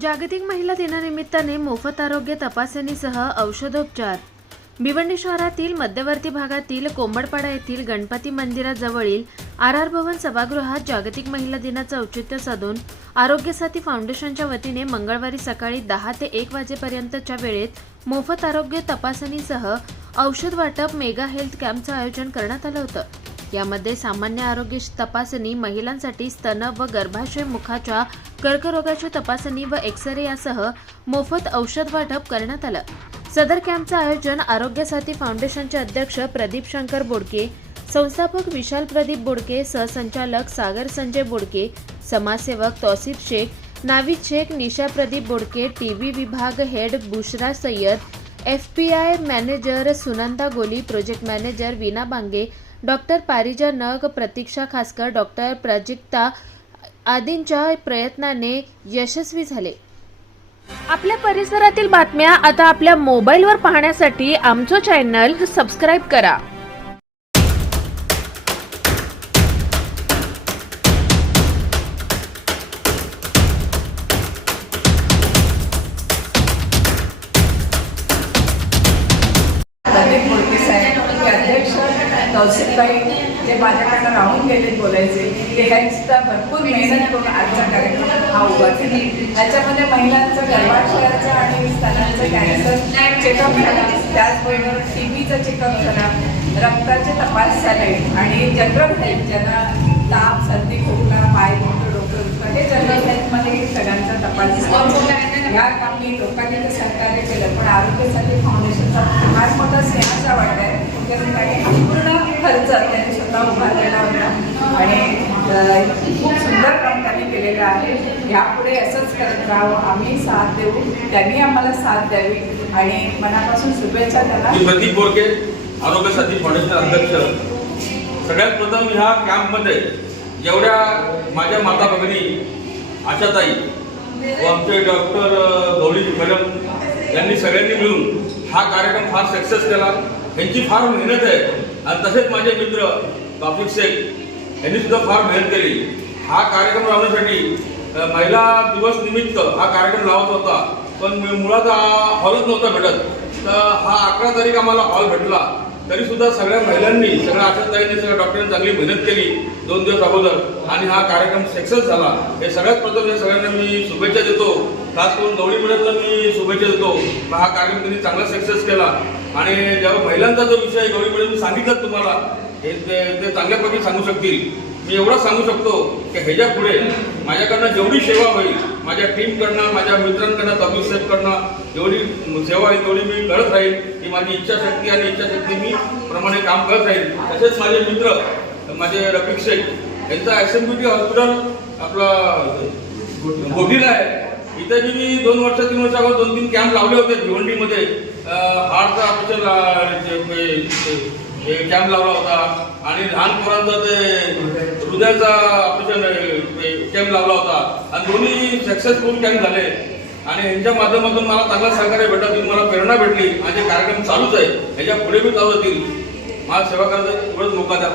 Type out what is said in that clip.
जागतिक महिला दिनानिमित्ताने मोफत आरोग्य तपासणीसह औषधोपचार. भिवंडी शहरातील मध्यवर्ती भागातील कोंबडपाडा येथील गणपती मंदिराजवळील आर आर भवन सभागृहात जागतिक महिला दिनाचं औचित्य साधून आरोग्यसाथी फाउंडेशनच्या वतीने मंगळवारी सकाळी दहा ते एक वाजेपर्यंतच्या वेळेत मोफत आरोग्य तपासणीसह औषध वाटप मेगा हेल्थ कॅम्पचं आयोजन करण्यात आलं होतं. यामध्ये सामान्य आरोग्य तपासणी महिलांसाठी स्तन व गर्भाशय मुखाच्या कर्करोगाची तपासणी व एक्सरे यासह मोफत औषध वाटप करण्यात आलं. सदर कॅम्पचं आयोजन आरोग्य साथी फाउंडेशनचे अध्यक्ष प्रदीप शंकर बोडके संस्थापक विशाल प्रदीप बोडके सहसंचालक सागर संजय बोडके समाजसेवक तौसिफ शेख नाविद शेख निशा प्रदीप बोडके टीव्ही विभाग head Bushra Sayyed F P I manager Sunanda Goli project manager Veena Bange doctor Parija नग प्रतीक्षा खासकर डॉक्टर प्राजक्ता आदींच्या प्रयत्नाने यशस्वी झाले. आपल्या परिसरातील बातम्या आता आपल्या मोबाईलवर पाहण्यासाठी आमचं चॅनल सबस्क्राईब करा. तहसीलबाई जे माझ्याकडनं राहून गेले बोलायचे ते ह्यांचा भरपूर मेहनत करून आजचा कार्यक्रम हा उभा केला ह्याच्यामध्ये महिलांचं गर्भाशयाचं आणि स्तनांचं कॅन्सर चेकअप झाला. त्याचबरोबर टी व्हीचं चेकअप झाला. रक्ताचे तपास झाले. आणि जनरल हेल्थ ज्यांना ताप सर्दी खोकला पाय मोठं डोकं दुखतं हे जनरल हेल्थमध्ये सगळ्यांचा तपास झाला. या कामी लोकांनी तर सहकार्य केलं पण आरोग्यासाठी फाउंडेशनचा फार मोठा स्नेहाचा वाटत आहे. कारण त्यांनी स्वतः उभारलेला होता. आणि खूप सुंदर काम त्यांनी केलेलं आहे. यापुढे असंच करत राहावं. आम्ही साथ देऊ. त्यांनी आम्हाला साथ द्यावी. आणि मनापासून शुभेच्छा त्याला प्रदीप बोरके आरोग्य साथी फाउंडेशन अध्यक्ष. सगळ्यात प्रथम ह्या कॅम्पमध्ये जेवढ्या माझ्या माता भगिनी आशाताई व आमचे डॉक्टर गौरी मॅडम यांनी सगळ्यांनी मिळून हा कार्यक्रम फार सक्सेस केला. यांची फार मेहनत आहे. आणि तसेच माझे मित्र ताफिक शेख यांनी सुद्धा फार मेहनत केली. हा कार्यक्रम लावण्यासाठी महिला दिवस निमित्त हा कार्यक्रम लावत होता. पण मुळात हा हॉलच नव्हता भेटत. तर हा अकरा तारीख आम्हाला हॉल भेटला. तरी सुद्धा सगळ्या महिलांनी सगळ्या आशाताईंनी सगळ्या डॉक्टरांनी चांगली मेहनत केली. दोन दिवस अगोदर. आणि हा कार्यक्रम सक्सेस झाला. हे सगळ्यात प्रथम या सगळ्यांना मी शुभेच्छा देतो. खास करून गौरी मिळतला मी शुभेच्छा देतो. हा कार्यक्रम त्यांनी चांगला सक्सेस केला. आणि जेव्हा महिलांचा जो विषय गौरी मिळत सांगितलं तुम्हाला हे ते ते चांगल्यापैकी सांगू शकतील. मी एवढंच सांगू शकतो की ह्याच्या पुढे माझ्याकडनं जेवढी सेवा होईल माझ्या टीमकडनं माझ्या मित्रांकडनं तबीब साहेबकडनं जेवढी सेवा होईल तेवढी मी करत राहील. ही माझी इच्छाशक्ती आणि इच्छाशक्ती मी प्रमाणे काम करत राहील. तसेच माझे मित्र माझे रफिक शेख यांचा S M B T hospital आपला गोटीला आहे. इथे जी मी दोन वर्ष तीन वर्ष अगोदर दोन तीन कॅम्प लावले होते भिवंडीमध्ये. हार्टचा ऑपरेशन कॅम्प लावला होता. आणि लहान पोरांचा ते हृदयाचा ऑपरेशन कॅम्प लावला होता. आणि दोन्ही सक्सेसफुल कॅम्प झाले. आणि यांच्या माध्यमातून मला चांगला सहकार्य भेटला. तुम्ही मला प्रेरणा भेटली. माझे कार्यक्रम चालूच आहे ह्याच्या पुढे बी चालू होतील. मला सेवा करायचा एवढंच मोका द्या.